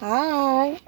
Hi.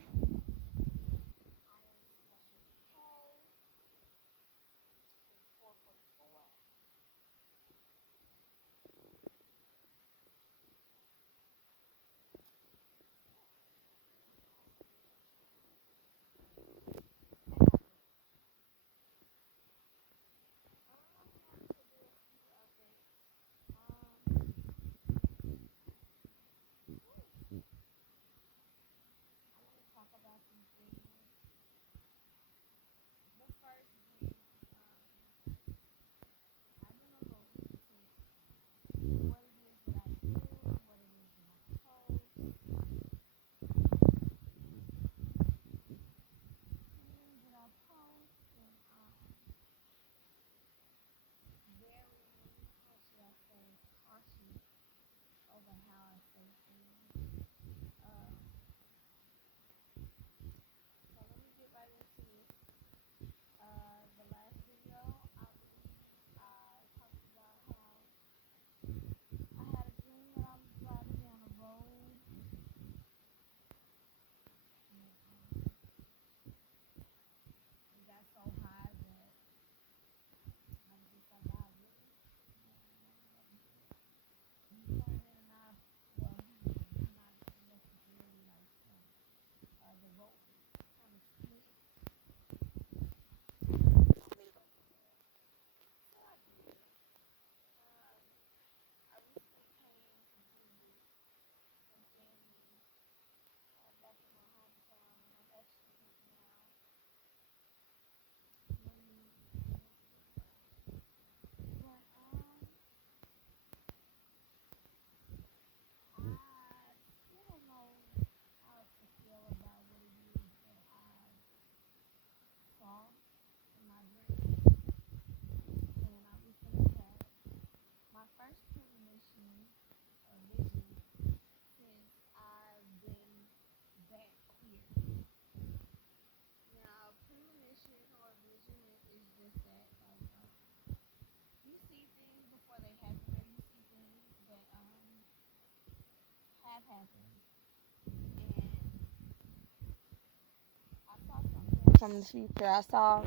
From the future, I saw.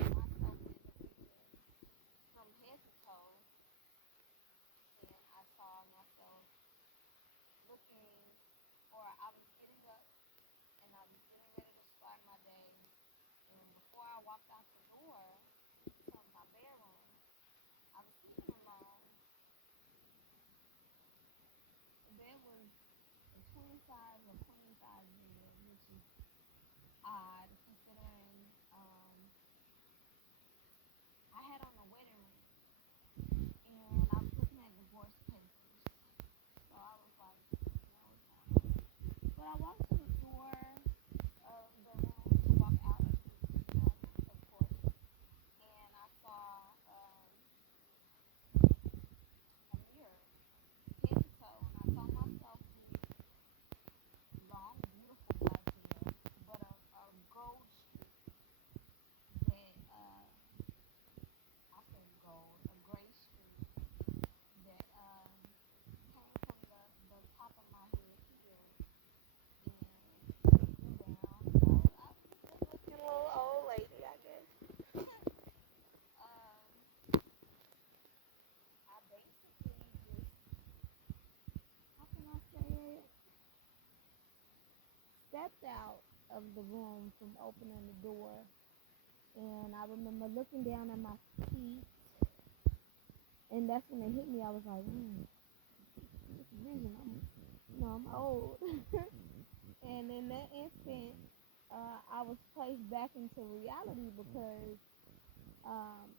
Stepped out of the room from opening the door, and I remember looking down at my feet, and that's when it hit me. I was like, this vision, I'm old. And in that instant, I was placed back into reality because um,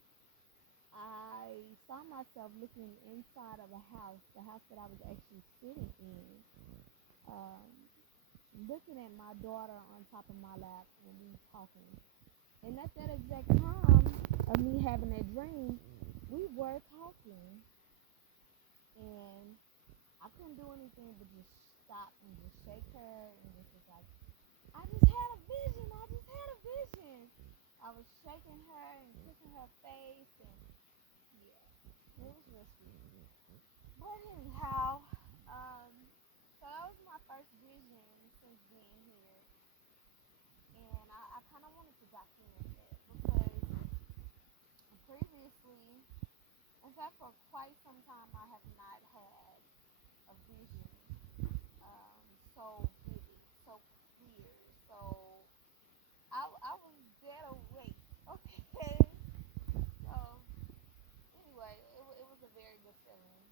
I saw myself looking inside of a house, the house that I was actually sitting in, um, looking at my daughter on top of my lap when we were talking. And at that exact time of me having that dream, we were talking, and I couldn't do anything but just stop and just shake her and just was like, I just had a vision. I just had a vision. I was shaking her and kissing her face, and yeah, it was real sweet. But anyhow, so that was my first vision since being here. fact, for quite some time, I have not had a vision so vivid, so clear. So I was dead awake. Okay. So anyway, it was a very good feeling.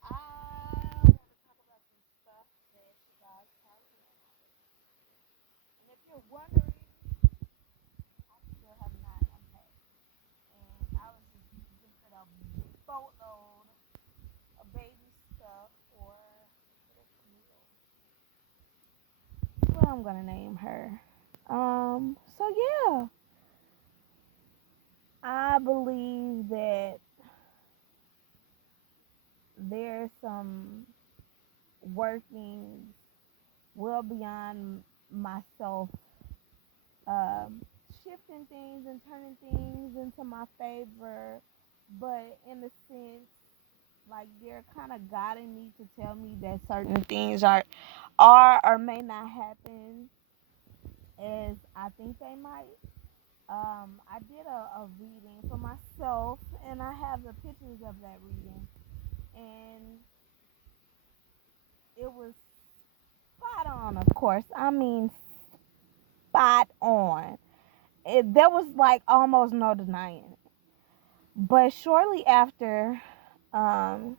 I want to talk about some stuff that you guys probably don't know. And if you're wondering, I still have not unpacked. And I was just gifted a boatload of baby stuff for little Camille. What I'm gonna name her. So yeah, I believe that there's some workings well beyond myself, um, shifting things and turning things into my favor, but in a sense, like they're kind of guiding me to tell me that certain things are or may not happen as I think they might. I did a reading for myself, and I have the pictures of that reading, and it was spot on, of course. I mean, spot on. There was like almost no denying it. But shortly after, um,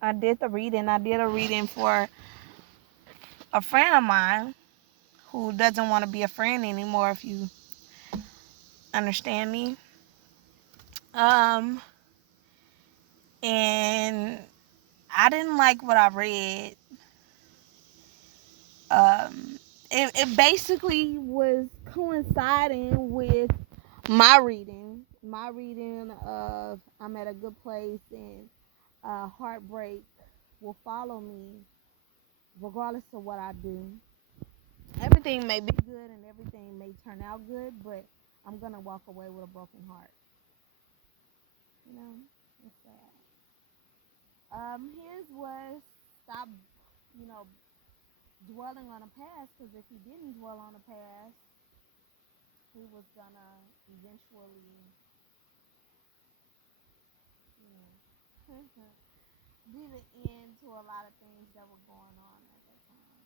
I did the reading. I did a reading for a friend of mine who doesn't want to be a friend anymore, if you understand me. Um, and I didn't like what I read. Um, it basically was coinciding with my reading of I'm at a good place and heartbreak will follow me regardless of what I do. Everything may be good and everything may turn out good, but I'm gonna walk away with a broken heart. You know, it's sad. His was stop, you know, dwelling on the past, because if he didn't dwell on the past, he was gonna eventually, you know, be the end to a lot of things that were going on at that time.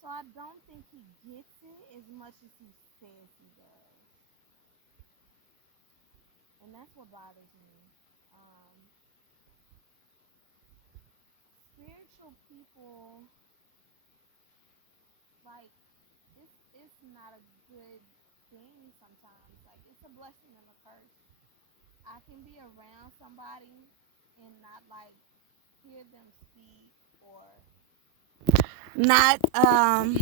So I don't think he gets it as much as he says he does, and that's what bothers me. Um, Spiritual people, like, it's not a good thing sometimes. Like, it's a blessing and a curse. I can be around somebody and not like hear them speak, or not or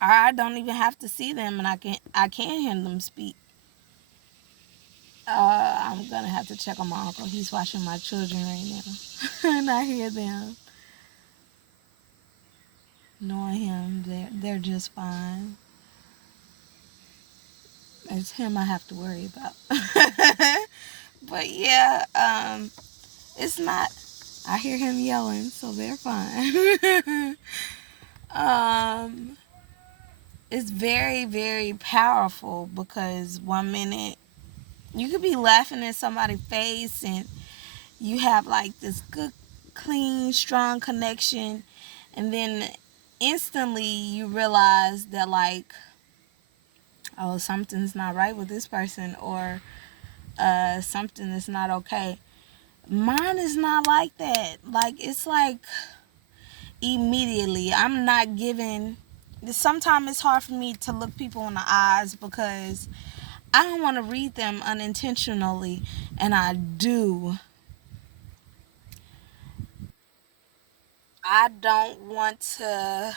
I don't even have to see them and I can hear them speak. I'm gonna have to check on my uncle. He's watching my children right now. And I hear them. Knowing him, they're just fine. It's him I have to worry about. But yeah, it's not. I hear him yelling, so they're fine. um, it's very, very powerful because one minute you could be laughing in somebody's face and you have like this good, clean, strong connection, and then instantly you realize that, like, oh, something's not right with this person, or something is not okay. Mine is not like that. Like, it's like immediately. I'm not giving. Sometimes it's hard for me to look people in the eyes because I don't want to read them unintentionally, and I do. I don't want to.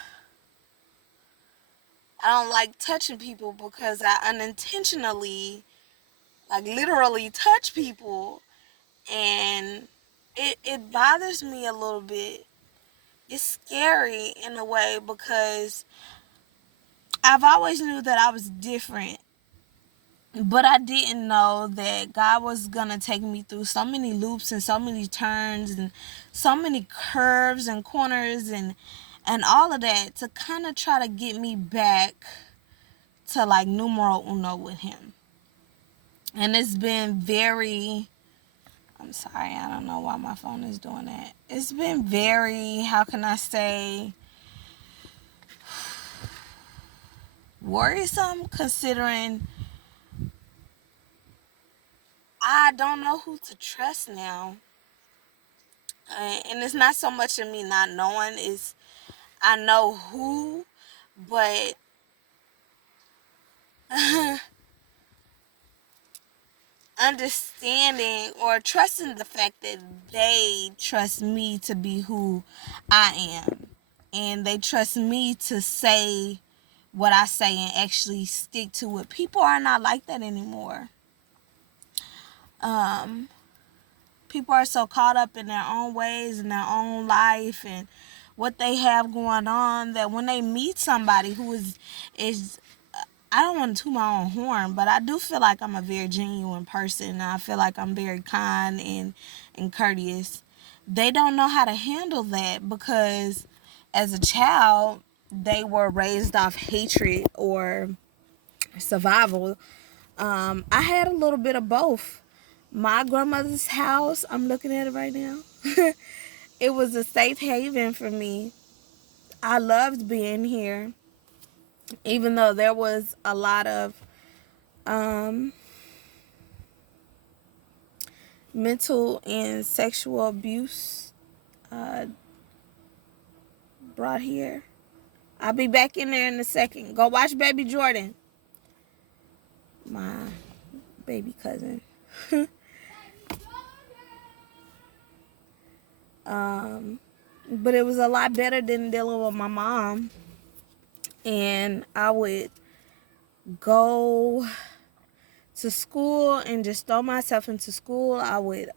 I don't like touching people because I unintentionally, like, literally touch people, and it bothers me a little bit. It's scary in a way because I've always knew that I was different, but I didn't know that God was gonna take me through so many loops and so many turns and so many curves and corners and all of that to kind of try to get me back to like numero uno with Him. And it's been very, I'm sorry, I don't know why my phone is doing that. It's been very, how can I say, worrisome, considering I don't know who to trust now. And it's not so much of me not knowing, it's I know who, but understanding or trusting the fact that they trust me to be who I am, and they trust me to say what I say and actually stick to it. People are not like that anymore. Um, People are so caught up in their own ways and their own life and what they have going on, that when they meet somebody who is I don't want to toot my own horn, but I do feel like I'm a very genuine person. I feel like I'm very kind and courteous. They don't know how to handle that because as a child, they were raised off hatred or survival. I had a little bit of both. My grandmother's house, I'm looking at it right now. It was a safe haven for me. I loved being here, even though there was a lot of um, mental and sexual abuse uh, brought here. I'll be back in there in a second. Go watch Baby Jordan, my baby cousin. um, but it was a lot better than dealing with my mom. And I would go to school and just throw myself into school. I would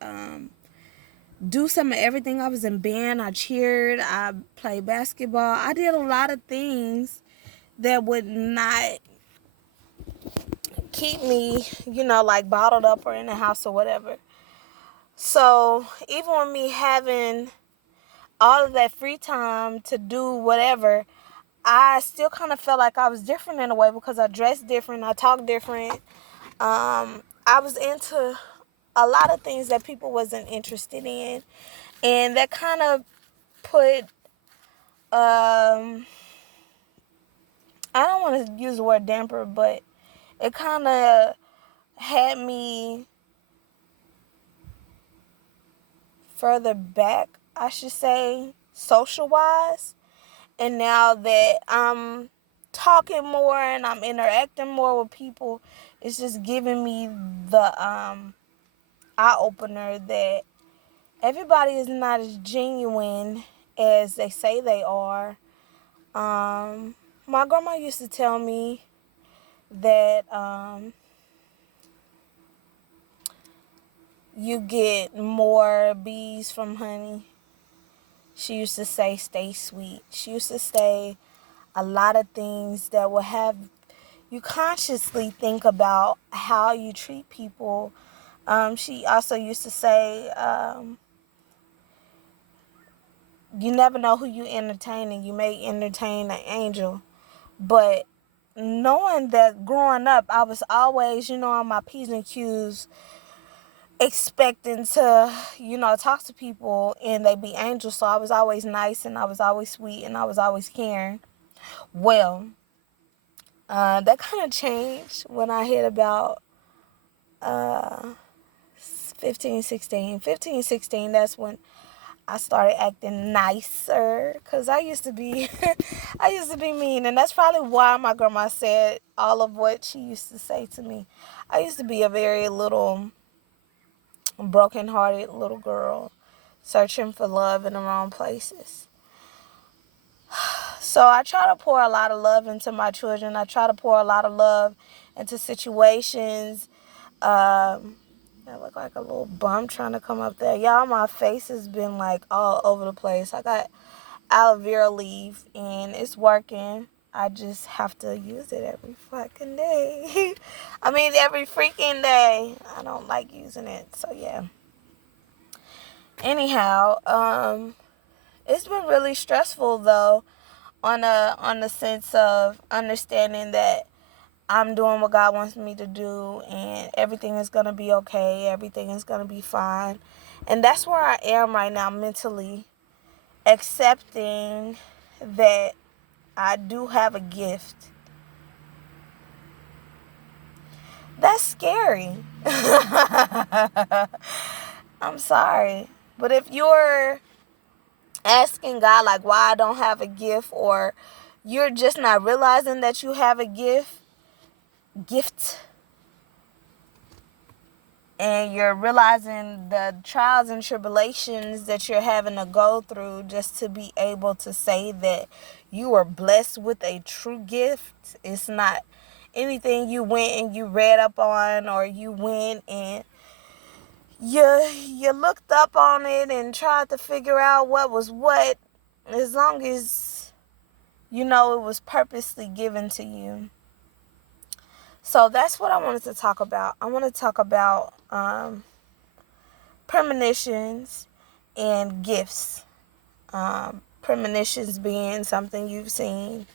do some of everything. I was in band, I cheered, I played basketball. I did a lot of things that would not keep me, like bottled up or in the house or whatever. So even with me having all of that free time to do whatever, I still kind of felt like I was different in a way because I dressed different, I talked different. I was into a lot of things that people wasn't interested in, and that kind of put I don't want to use the word damper, but it kind of had me further back, I should say, social wise. And now that I'm talking more and I'm interacting more with people, it's just giving me the eye opener that everybody is not as genuine as they say they are. My grandma used to tell me that you get more bees from honey. She used to say, stay sweet. She used to say a lot of things that will have you consciously think about how you treat people. She also used to say, you never know who you entertaining. You may entertain an angel. But knowing that growing up, I was always, on my P's and Q's, expecting to, talk to people and they be angels. So I was always nice and I was always sweet and I was always caring. Well, that kind of changed when I hit about uh, 15, 16. 15, 16, that's when I started acting nicer because I used to be I used to be mean, and that's probably why my grandma said all of what she used to say to me. I used to be a very little broken-hearted little girl searching for love in the wrong places. So I try to pour a lot of love into my children. I try to pour a lot of love into situations. I look like a little bum trying to come up there. Y'all, my face has been like all over the place. I got aloe vera leaf and it's working. I just have to use it every fucking day. I mean, every freaking day. I don't like using it. So, yeah. Anyhow, it's been really stressful though on the sense of understanding that I'm doing what God wants me to do, and everything is going to be okay. Everything is going to be fine. And that's where I am right now mentally, accepting that I do have a gift. That's scary. I'm sorry. But if you're asking God, like, why I don't have a gift, or you're just not realizing that you have a gift, and you're realizing the trials and tribulations that you're having to go through just to be able to say that you are blessed with a true gift. It's not anything you went and you read up on, or you went and you looked up on it and tried to figure out what was what. As long as you know it was purposely given to you. So that's what I wanted to talk about. I want to talk about premonitions and gifts. Premonitions being something you've seen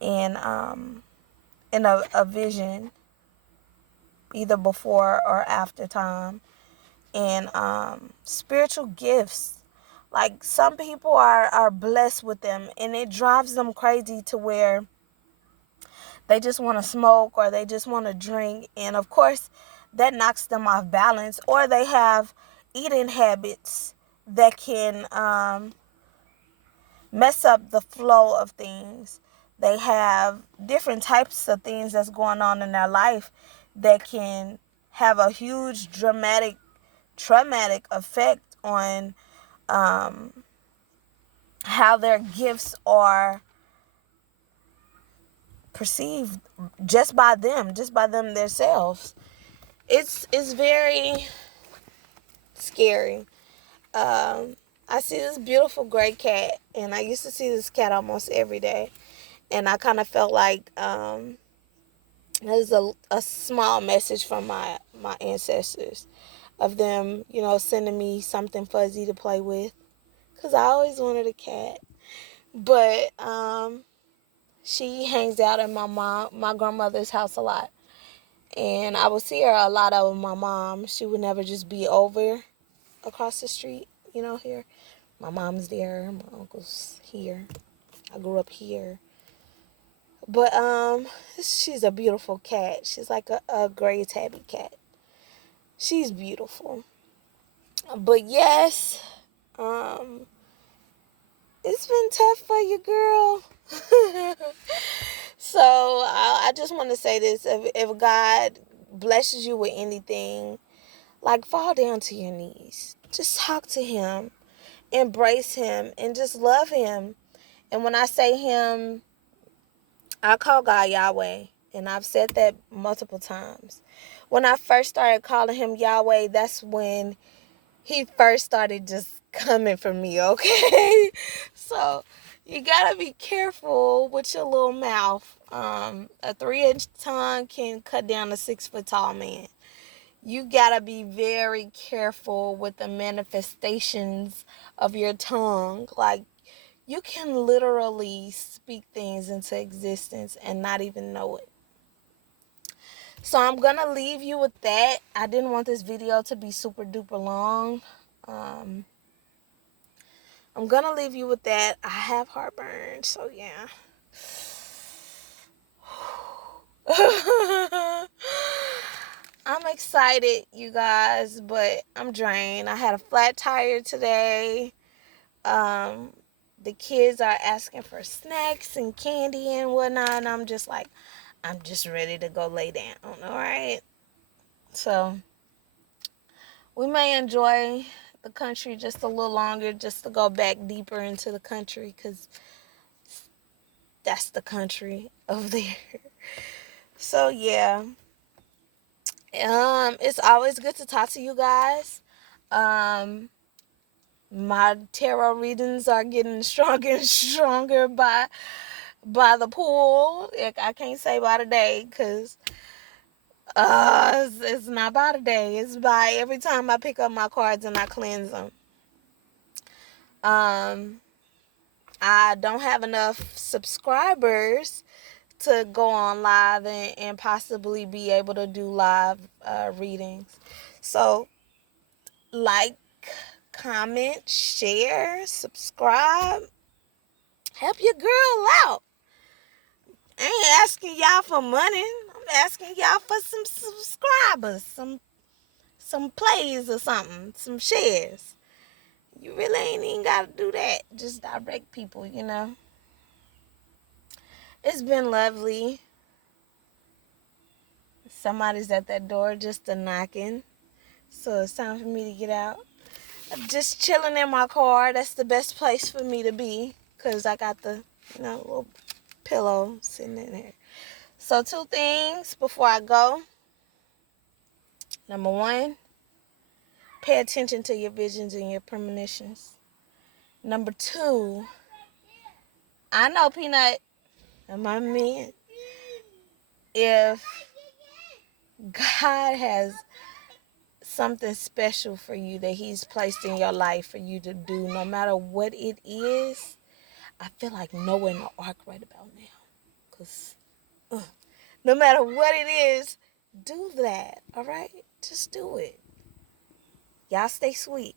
in a vision, either before or after time. And spiritual gifts, like, some people are blessed with them, and it drives them crazy to where they just want to smoke or they just want to drink, and of course that knocks them off balance. Or they have eating habits that can mess up the flow of things. They have different types of things that's going on in their life that can have a huge traumatic effect on how their gifts are perceived just by them themselves. It's very scary. I see this beautiful gray cat, and I used to see this cat almost every day, and I kind of felt like there's a small message from my ancestors, of them, sending me something fuzzy to play with, because I always wanted a cat. But she hangs out at my grandmother's house a lot, and I would see her a lot with my mom. She would never just be over across the street, here. My mom's there, my uncle's here. I grew up here. But she's a beautiful cat. She's like a gray tabby cat. She's beautiful. But yes, it's been tough for you, girl. So I just want to say this: if God blesses you with anything, like, fall down to your knees, just talk to Him, embrace Him, and just love Him. And when I say Him, I call God Yahweh, and I've said that multiple times. When I first started calling Him Yahweh, that's when He first started just coming for me, okay? So you gotta be careful with your little mouth. A 3-inch tongue can cut down a 6-foot tall man. You gotta be very careful with the manifestations of your tongue. Like, you can literally speak things into existence and not even know it. So I'm gonna leave you with that. I didn't want this video to be super duper long. I'm gonna leave you with that. I have heartburn, so yeah. I'm excited, you guys, but I'm drained. I had a flat tire today. The kids are asking for snacks and candy and whatnot, and I'm just like, I'm just ready to go lay down, all right? So we may enjoy the country just a little longer, just to go back deeper into the country, because that's the country over there. So yeah, it's always good to talk to you guys. My tarot readings are getting stronger and stronger by the pool. I can't say by the day, because it's not by the day. It's by every time I pick up my cards and I cleanse them. I don't have enough subscribers to go on live and possibly be able to do live readings. So, like, comment, share, subscribe. Help your girl out. I ain't asking y'all for money. I'm asking y'all for some subscribers, some plays or something, some shares. You really ain't even got to do that. Just direct people, you know. It's been lovely. Somebody's at that door just a knocking. So it's time for me to get out. I'm just chilling in my car. That's the best place for me to be. Because I got the, little pillow sitting in there. So 2 things before I go. Number 1, pay attention to your visions and your premonitions. Number 2, I know, Peanut, and my man, if God has something special for you that he's placed in your life for you to do, no matter what it is, I feel like Noah in the ark right about now. Because no matter what it is, do that, all right? Just do it. Y'all stay sweet.